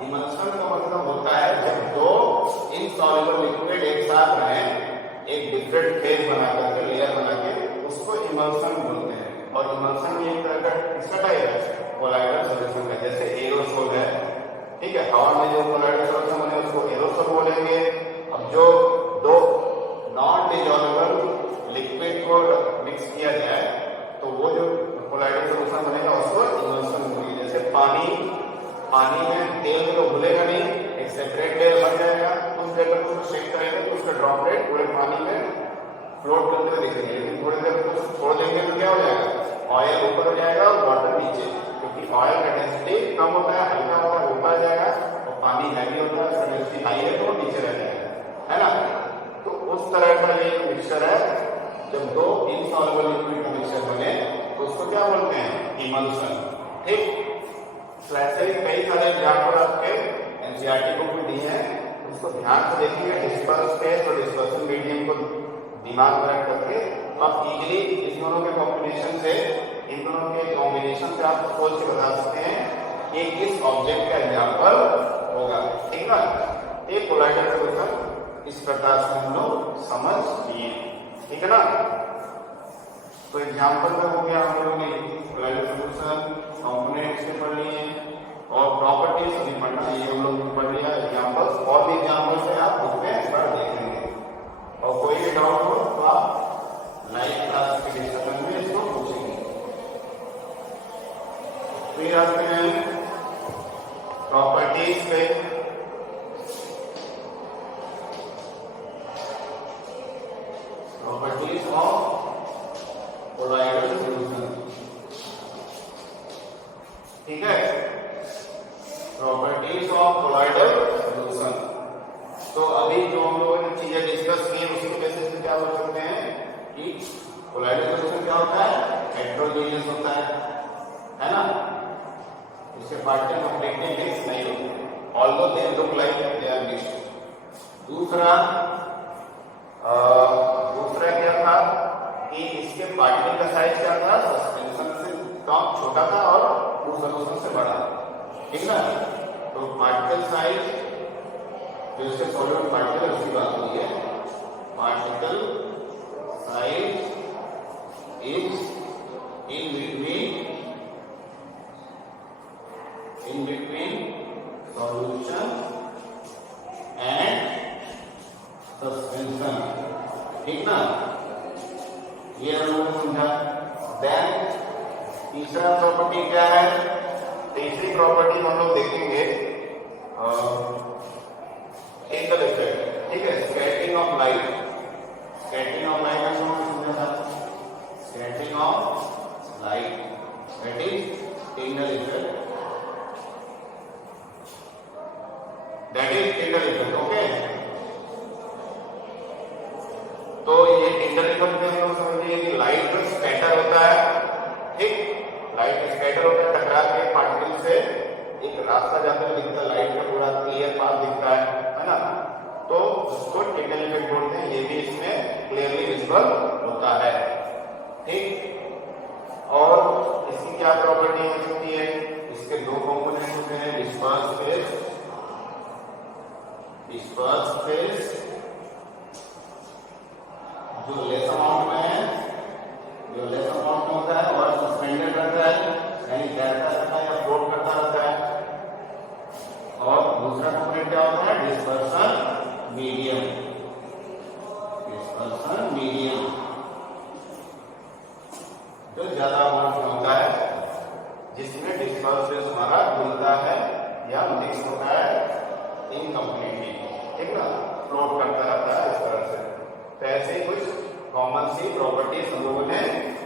इमल्सन का मतलब होता है जब दो इनसॉल्युबल लिक्विड एक साथ रहें, एक डिफरेंट फेज बना करके, लेयर बना के, उसको इमल्सन बोलते हैं। और इमल्सन भी एक तरह का किसका टाइप है? कोलाइडल सॉल्यूशन का। जैसे एरोसोल है, ठीक है, हवा में जो कोलाइडल सॉल्यूशन बने उसको एरोसोल बोलेंगे। अब जो दो नॉन डिसॉल्वेबल लिक्विड को मिक्स किया जाए तो वो जो कोलाइडल सॉल्यूशन बनेगा उसको इमल्सन बोलेंगे। जैसे पानी में तेल तो घुलेगा नहीं, एक सेपरेट लेयर बन जाएगा, उस लेयर को शेक करेंगे तो उसका ड्रॉपलेट पूरे पानी में फ्लोट करते हुए दिखेंगे। लेकिन थोड़ी देर को छोड़ देंगे तो क्या हो जाएगा? ऑयल ऊपर हो जाएगा और वाटर नीचे, क्योंकि ऑयल का डेंसिटी कम होता है, हल्का होता है, ऊपर जाएगा, और पानी हैवी होता है, उसका डेंसिटी हाई है तो नीचे रह जाएगा, है ना। तो उस तरह का ये मिक्सचर है, जब दो इनसॉल्युबल लिक्विड का मिक्सचर बने तो उसको क्या बोलते हैं? इमल्सन, ठीक। ऐसे ही कई सारे एग्जाम्पल आपके एनसीईआरटी बुक में दिए हैं, उसको ध्यान से देखिए। डिस्पर्स फेज और डिस्पर्सन मीडियम को दिमाग में रख करके आप इजीली इस दोनों के कॉम्बिनेशन से, इन दोनों के कॉम्बिनेशन से आप सोच के बता सकते हैं कि किस ऑब्जेक्ट का एग्जाम्पल होगा, ठीक ना। एक कोलाइडल सॉल्यूशन इस प्रकार से हम लोग समझ लिए, ठीक है ना। तो एग्जाम्पल में हो गया हम लोगों ने कोलाइडल सॉल्यूशन, कंपोनेंट्स के पढ़ लिए, और प्रॉपर्टीज भी पढ़ना है, ये हम लोग पढ़ लिया। एग्जाम्पल्स और भी एग्जाम्पल्स है, आप बुक में पढ़ देखेंगे, और कोई भी डाउट हो तो आप लाइव क्लास के डिस्कशन में इसको पूछेंगे। फिर आते हैं प्रॉपर्टीज पे। प्रॉपर्टीज ऑफ कोलाइडल सॉल्यूशन, ठीक है, प्रॉपर्टीज ऑफ कोलाइडल सॉल्यूशन। तो अभी जो हम लोगों ने चीजें डिस्कस की उसी के बेसिस पे क्या बोल सकते हैं कि कोलाइडल सॉल्यूशन क्या होता है? हेटेरोजेनियस होता है ना। इसके पार्टिकल कंप्लीटली मिक्स नहीं होते, although they look like they are mixed. दूसरा क्या था कि इसके पार्टिकल का साइज क्या था? सस्पेंशन से कम छोटा था और ट्रू सॉल्यूशन से बड़ा, ठीक ना। तो पार्टिकल साइज जो इसके सॉल्यूट पार्टिकल उसकी बात हुई है, particle size is in between solution and suspension, ठीक ना, ये हम लोगों ने समझा। देन तीसरा प्रॉपर्टी क्या है, तीसरी प्रॉपर्टी हम लोग देखेंगे एंगल इफेक्ट, ठीक है, scattering of light. Scattering of light का समझा था, scattering of light that is angle effect, that is angle effect, okay. तो ये एंगल इफेक्ट में हम समझिए कि लाइट स्कैटर होता है, ठीक, लाइट स्कैटर होता है, टकरा के पार्टिकल से एक रास्ता जाता है, दिखता है, लाइट का पूरा क्लियर पाथ दिखता है ना, तो उसको एंगल इफेक्ट बोलते हैं। ये भी इसमें क्लियरली विजिबल होता है, ठीक। और इसकी क्या प्रॉपर्टी हो सकती है, इसके दो कंपोनेंट होते हैं, डिस्पर्स फेज, डिस्पर्स फेज जो लेस अमाउंट में है, जो लेस अमाउंट में होता है और सस्पेंडेड रहता है, यानी तैरता रहता है या फ्लोट करता रहता है। और दूसरा कंपोनेंट क्या होता है, डिस्पर्सन मीडियम, डिस्पर्सन मीडियम जो ज्यादा अमाउंट में होता है, जिसमें डिस्पर्स फेज हमारा घुलता है या मिक्स होता है इनकम्प्लीटली, ठीक ना, फ्लोट करता रहता है इस तरह से। तो ऐसे ही कुछ कॉमन सी प्रॉपर्टीज हम लोगों ने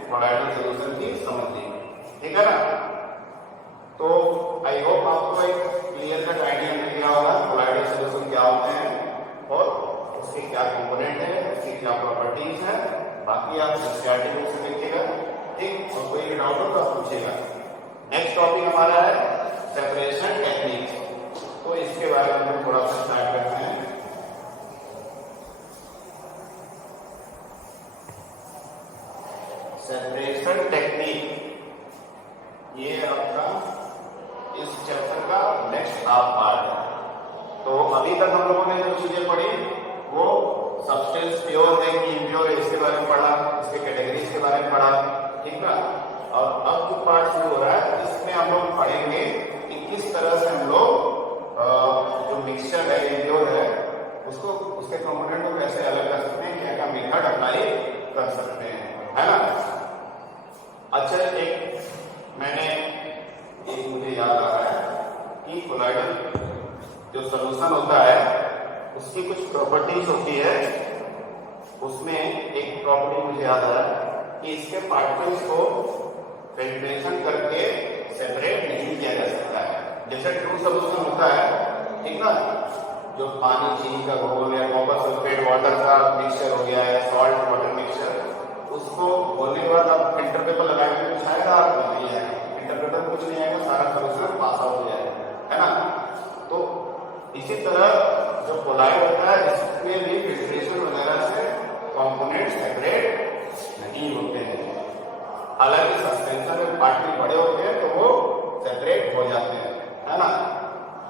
कोलाइडल सॉल्यूशन की समझ ली, ठीक है ना। तो आई होप आपको एक क्लियर कट आइडिया मिल गया होगा कोलाइडल सॉल्यूशन क्या होते हैं और उसके क्या कंपोनेंट है, उसकी क्या प्रॉपर्टीज है। बाकी आप एनसीईआरटी बुक से देखिएगा, ठीक, और कोई डाउट हो तो आप पूछिएगा। नेक्स्ट टॉपिक हमारा है सेपरेशन टेक्निक, तो इसके बारे में हम थोड़ा सा स्टार्ट करते हैं। सेपरेशन टेक्निक ये आपका इस चैप्टर का नेक्स्ट हाफ पार्ट है। तो अभी तक हम लोगों ने जो चीजें पढ़ी वो सब्सटेंस प्योर है कि इम्प्योर है इसके बारे में पढ़ा, इसके कैटेगरीज के बारे में पढ़ा, ठीक ना। और अब जो पार्ट शुरू हो रहा है इसमें हम लोग पढ़ेंगे कि किस तरह से हम लोग जो मिक्सचर है इम्प्योर है उसको, उसके कंपोनेंट को कैसे अलग कर सकते हैं, क्या क्या मेथड अप्लाई कर सकते हैं, है ना। अच्छा, एक मुझे याद आ रहा है कि कोलाइडल जो सॉल्यूशन होता है उसकी कुछ प्रॉपर्टीज होती है। उसमें एक प्रॉपर्टी मुझे याद आ रहा है कि इसके पार्टिकल्स को फिल्ट्रेशन करके सेपरेट नहीं किया जा सकता है। जैसे ट्रू सॉल्यूशन होता है, ठीक ना, जो पानी, चीनी का घोल या कॉपर सल्फेट वाटर का मिक्सचर हो गया है, सॉल्ट वाटर मिक्सचर, उसको घोलने के बाद आप फिल्टर पेपर लगाएंगे कुछ आएगा, नहीं आएगा, फिल्टर पेपर कुछ नहीं आएगा, सारा सॉल्यूशन पास आउट हो जाएगा, है ना। तो इसी तरह जो कोलाइड होता है इसमें भी फिल्ट्रेशन वगैरह से कंपोनेंट सेपरेट नहीं होते हैं। हालांकि सस्पेंशन में पार्टिकल बड़े होते हैं तो वो सेपरेट हो जाते हैं, है ना।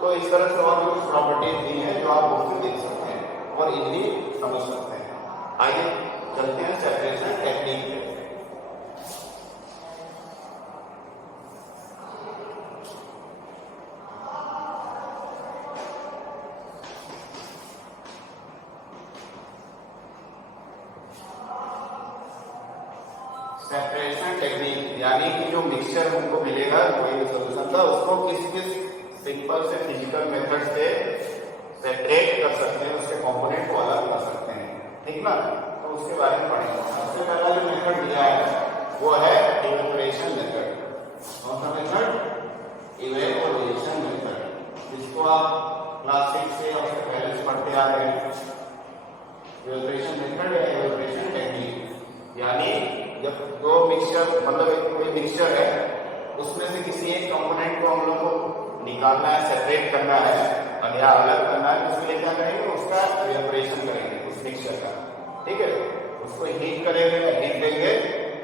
तो इस तरह से और कुछ प्रॉपर्टीज दी हैं जो आप उससे देख सकते हैं और इजीली समझ सकते हैं। आइए चलते हैं सेपरेशन टेक्निक पे। सेपरेशन टेक्निक यानी कि जो मिक्सचर हमको मिलेगा कोई भी सॉल्यूशन का, उसको किस किस सिंपल से फिजिकल मेथड से सेपरेट कर सकते हैं, उसके कंपोनेंट को अलग कर सकते हैं, ठीक ना। तो उसके बारे में पढ़ेंगे। सबसे पहला जो मेथड दिया है वो है इवेपोरेशन मेथड। कौन सा मेथड? इवेपोरेशन मेथड, जिसको आप क्लास 6 से और उससे पहले से पढ़ते आ रहे हैं। इवेपोरेशन मेथड या इवेपोरेशन टेक्निक यानी जब दो मिक्सचर, मतलब एक कोई मिक्सचर है उसमें से किसी एक कंपोनेंट को हम लोग को निकालना है, सेपरेट करना है और या अलग करना है, उसके लिए क्या करेंगे, उसका इवेपोरेशन करेंगे उस मिक्सचर का, ठीक है। उसको हीट करेंगे, हीट देंगे,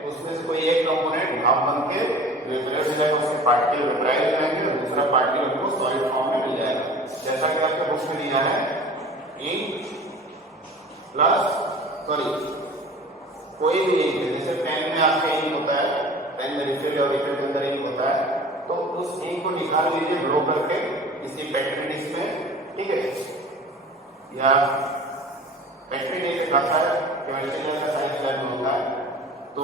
उसमें से कोई एक कंपोनेंट भाप बन के इवेपोरेट हो जाएगा, उसके पार्टिकल वेपराइज हो जाएंगे और दूसरा पार्टिकल हमको सॉलिड फॉर्म में मिल जाएगा। जैसा कि आपके बुक में दिया है इंक प्लस कोई भी इंक, जैसे पेन में आपका इंक होता है पेन में रिफिल और रिफिल के अंदर इंक होता है, तो उस इंक को निकाल लीजिए ब्लो करके इसी पेट्री डिश में, ठीक है। या पेट्री डिश रखा है केमिस्ट्री का साइज लैब में होता है, तो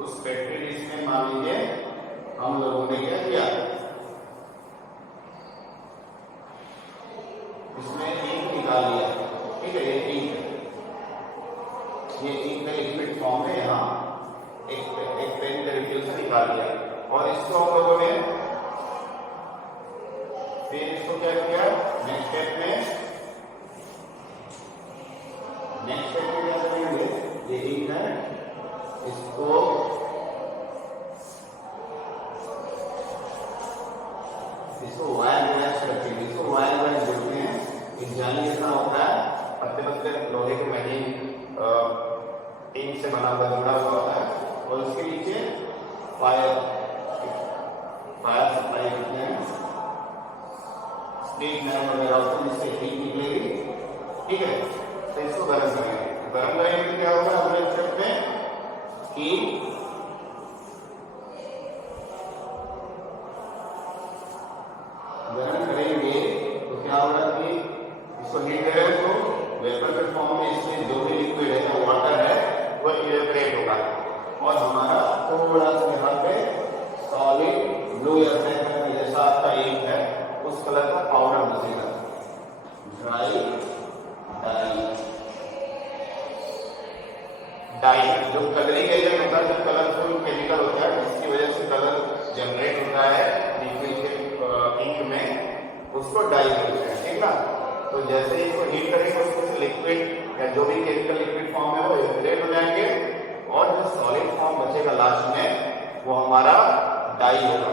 उस पेट्री डिश में मान लीजिए हम लोगों ने क्या किया, इसमें इंक निकाल लिया, ठीक है। ये इंक का लिक्विड फॉर्म में यहाँ एक पेन के रिफिल से निकाल लिया, और इसको हम लोगों ने फिर इसको क्या किया, नेक्स्ट स्टेप में क्या करेंगे, ये इंक है, इसको वायर से रखेंगे, इसको वायर बोलते हैं। एक जाली ऐसा होता है, पतले पतले लोहे के मैजिक टीन से बना हुआ जुड़ा हुआ होता है, और उसके नीचे फायर सप्लाई करते हैं, स्टील नैन वगैरह होते हैं जिससे हीट निकलेगी, ठीक है। तो इसको गर्म करेंगे, गर्म करेंगे तो क्या होगा अगले स्टेप में कि गर्म करेंगे तो क्या होगा कि इसको हीट करें तो वेपर के फॉर्म में इसमें जो भी लिक्विड है, वाटर है, वो इवेपोरेट होगा, और हमारा थोड़ा सा यहाँ पे सॉलिड ब्लू या जैसा आपका इंक है उस कलर का पाउडर बचेगा, ड्राई डाई जो कलरिंग एजेंट होता है, जो कलरफुल केमिकल होता है जिसकी वजह से कलर जनरेट होता है लिक्विड के इंक में, उसको डाई बोलते हैं, ठीक ना। तो जैसे ही इसको हीट करेंगे उसमें लिक्विड या जो भी केमिकल लिक्विड फॉर्म है वो इवेपोरेट हो जाएंगे, और जो सॉलिड फॉर्म बचेगा लास्ट में वो हमारा डाई होगा,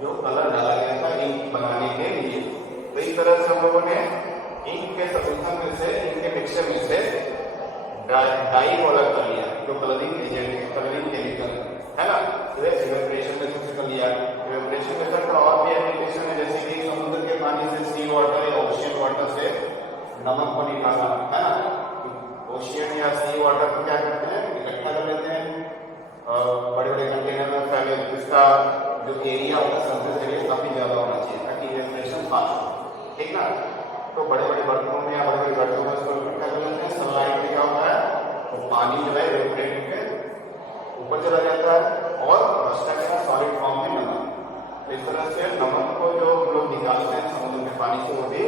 जो कलर डाला गया था इंक बनाने के लिए। तो इस तरह से हम लोगों ने इंक के सॉल्यूशन में से, इंक के मिक्सचर में से डाई को अलग कर लिया, जो कलरिंग एजेंट कलरिंग केमिकल है ना, इवेपोरेशन मेथड से कर लिया। इवेपोरेशन मेथड का और भी एप्लीकेशन है, जैसे कि समुद्र के पानी से, सी वाटर या ओशियन वाटर से नमक को निकालना, है ना। ओशियन या सी वाटर को क्या करते हैं, इकट्ठा कर लेते हैं बड़े बड़े कंटेनर में फैले, जिसका जो एरिया होता है सरफेस एरिया काफी ज्यादा होना चाहिए ताकि इवेपोरेशन फास्ट हो, ठीक ना। तो बड़े बड़े बर्तनों में या बड़े बड़े घटों में इसको इकट्ठा कर लेते हैं। सनलाइट में क्या होता है, तो पानी जो है इवेपोरेट होकर ऊपर चला जाता है और बचता है सॉलिड फॉर्म में नमक। इस तरह से नमक को जो लोग निकालते हैं समुद्र के पानी से, वो भी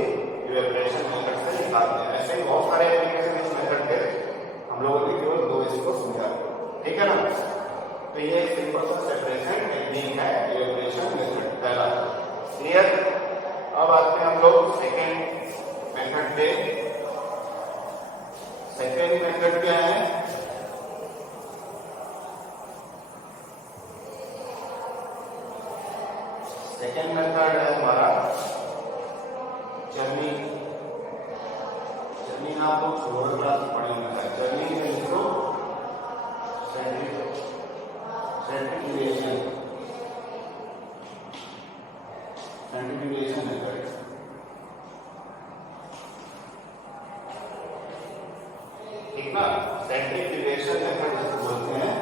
इवेपोरेशन मेथड से निकालते हैं। ऐसे बहुत सारे एप्लीकेशन इस मेथड के, हम लोगों ने केवल दो इसको समझा, ठीक है ना। तो ये एक सिंपल सा सेपरेशन टेक्निक है, इवेपोरेशन मेथड पहला, क्लियर। अब आते हैं हम लोग सेकेंड मेथड पे। सेकेंड मेथड क्या है, सेकेंड मेथड है हमारा जर्निंग। जर्निंग आप लोग लोअर क्लास में पढ़ेंगे। जर्निंग में इसको सेंट्रीफ्यूगेशन मेथड, ठीक ना। सेंट्रीफ्यूगेशन मेथड जिसको बोलते हैं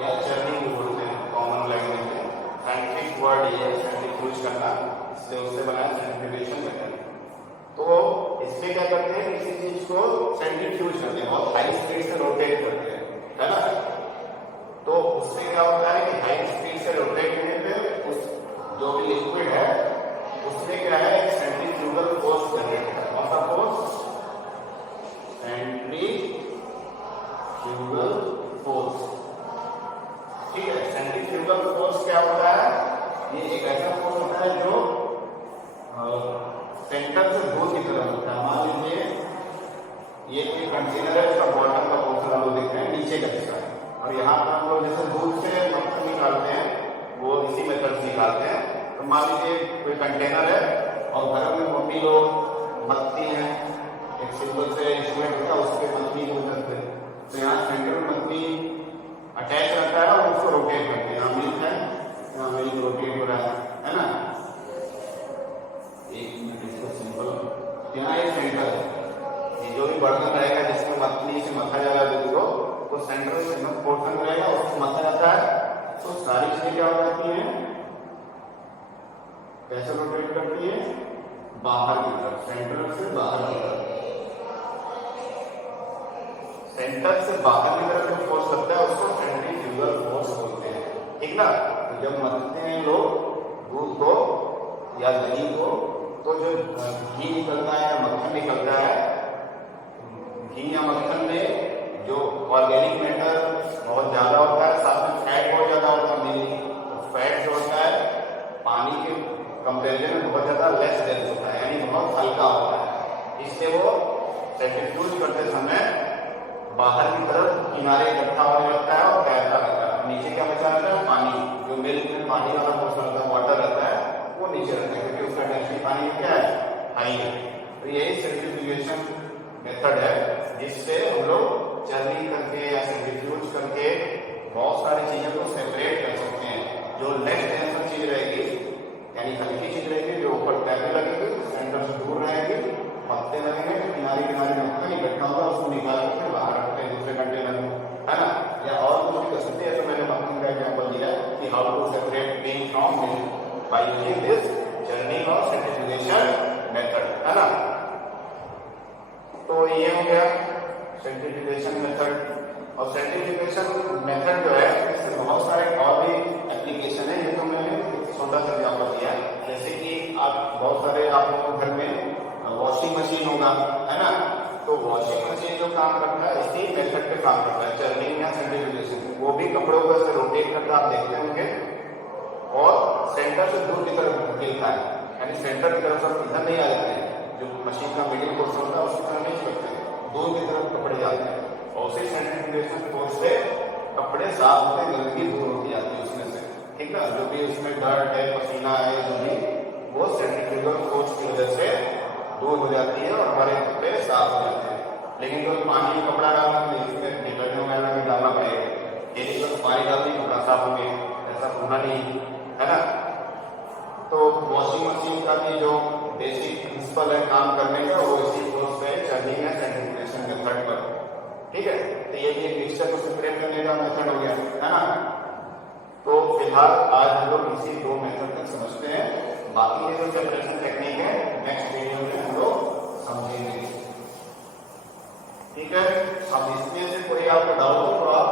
या जर्निंग बोलते हैं कॉमन लैंग्वेज में। साइंटिफिक वर्ड ये सेंट्रीफ्यूज करना, इससे उससे बना सेंट्रीफ्यूगेशन मेथड। तो इसमें क्या करते हैं, किसी चीज को सेंट्रीफ्यूज करते हैं, बहुत हाई स्पीड से रोटेट करते हैं, है ना। तो उससे क्या होता है कि हाई स्पीड से रोटेट करने पे उस जो भी लिक्विड है उसमें क्या है, एक सेंट्रीफ्यूगल फोर्स जनरेट होता है। कौन सा फोर्स, सेंट्रीफ्यूगल फोर्स, ठीक है। सेंट्रीफ्यूगल फोर्स क्या होता है, ये एक ऐसा फोर्स होता है जो सेंटर से दूर की तरफ होता है। मान लीजिए ये कोई कंटेनर है, इसका बॉटम का पोर्शन हम लोग देखते हैं नीचे का हिस्सा है, और यहाँ पर हम लोग जैसे दूध से मक्खन निकालते हैं वो इसी मेथड से निकालते हैं। तो मान लीजिए कोई कंटेनर है और घर में मम्मी लोग मत्ती है, एक सिंपल से इंस्ट्रूमेंट होता है उसके मत्ती को करते हैं। तो यहाँ सेंटर में मत्ती अटैच रहता है और उसको रोटेट करते हैं। यहाँ मिल्क है, यहाँ मिल्क रोटेट हो रहा है ना। एक मिनट इसको सिंपल, यहाँ एक सेंटर है, ये जो भी बर्तन रहेगा जिसमें मत्ती से मथा जाएगा दूध को, वो सेंटर में पोर्शन रहेगा, उसको मथा जाता है, तो सारी चीजें क्या हो जाती हैं, कैसे रोटेट करती है, बाहर की तरफ, सेंटर से बाहर की तरफ। सेंटर से बाहर की तरफ जो फोर्स लगता है उसको सेंट्रीफ्यूगल फोर्स बोलते हैं, ठीक ना। तो जब मथते हैं लोग दूध को या दही को, तो जो घी निकलता है या मक्खन निकलता है, घी या मक्खन में जो ऑर्गेनिक मैटर बहुत ज्यादा होता है, साथ में फैट बहुत ज्यादा होता है। तो फैट जो होता है पानी के कंपेरिजन में बहुत ज्यादा लेस डेंस होता है, यानी बहुत हल्का होता है। इसलिए वो सेंट्रीफ्यूज करते समय बाहर की तरफ किनारे इकट्ठा होने लगता है और तैरता रहता है। नीचे क्या बचा रहता है, पानी, जो मिल्क में पानी वाला पोर्शन रहता है, वाटर रहता है, वो नीचे रहता है, क्योंकि उसका डेंसिटी पानी में क्या है, हाई है। तो यही सेंट्रीफ्यूगेशन मेथड है, जिससे हम लोग चर्निंग करके या सेंट्रीफ्यूज करके बहुत सारी चीजों को सेपरेट कर सकते हैं। जो लेस डेंस चीज रहेगी, यानी हल्की चीज रहेगी, जो ऊपर तैरने लगेगी, सेंटर से दूर रहेगी, पत्ते लगेंगे, किनारे किनारे मक्खन इकट्ठा होगा, उसको निकाल के बाहर रखते हैं दूसरे कंटेनर में, है ना। या और कुछ भी कर सकते हैं। तो मैंने मक्खन का एग्जाम्पल दिया कि how to separate bean from milk by using this churning और सेंट्रीफ्यूगेशन मेथड, है ना। तो ये हो गया सेंट्रीफ्यूगेशन मेथड। और सेंट्रीफ्यूगेशन मेथड जो है इससे बहुत सारे और भी एप्लीकेशन है। ये तो मैंने छोटा सा एग्जाम्पल दिया, जैसे कि आप बहुत सारे आप लोगों के घर में वॉशिंग मशीन होगा, है ना। तो वॉशिंग मशीन जो काम करता है इसी मेथड पे काम करता है, चर्निंग या सेंट्रीफ्यूगेशन। वो भी कपड़ों को ऐसे रोटेट करता आप देखते होंगे, और सेंटर से दूर की तरफ धकेलता है, यानी सेंटर की तरफ सब इधर नहीं आ जाते हैं, जो मशीन का मिडिल पोर्शन होता है उसकी तरफ नहीं चिपकते, दूर की तरफ कपड़े जाते हैं। और उसी सेंट्रीफ्यूगेशन फोर्स से कपड़े साफ होते, गंदगी दूर होती जाती है उसमें से, ठीक ना। जो भी उसमें डर्ट है, पसीना है, जो भी, वो सेंट्रीफ्यूगल फोर्स की वजह से दूर हो जाती है और हमारे कपड़े साफ हो जाते हैं। लेकिन तो पानी में कपड़ा डालना तो इसमें डिटर्जेंट वगैरह भी डालना पड़ेगा, यदि तो पानी डालते कपड़ा साफ होंगे, ऐसा होना नहीं, है ना। तो वॉशिंग मशीन का भी जो बेसिक प्रिंसिपल है काम करने का, वो इसी फोर्स पे चर्निंग या सेंट्रीफ्यूगेशन मेथड पर, ठीक है। तो ये भी मिक्सचर को सेपरेट करने का मेथड हो गया, है ना। तो फिलहाल आज हम लोग इसी दो मेथड तक समझते हैं, बाकी के जो सेपरेशन टेक्निक है नेक्स्ट वीडियो में हम लोग समझेंगे, ठीक है। अब इसमें से कोई आपको डाउट हो तो आप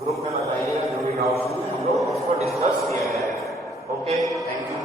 ग्रुप में बताइएगा, जो भी डाउट है हम लोग उसको डिस्कस किया जाएगा। Okay, thank you.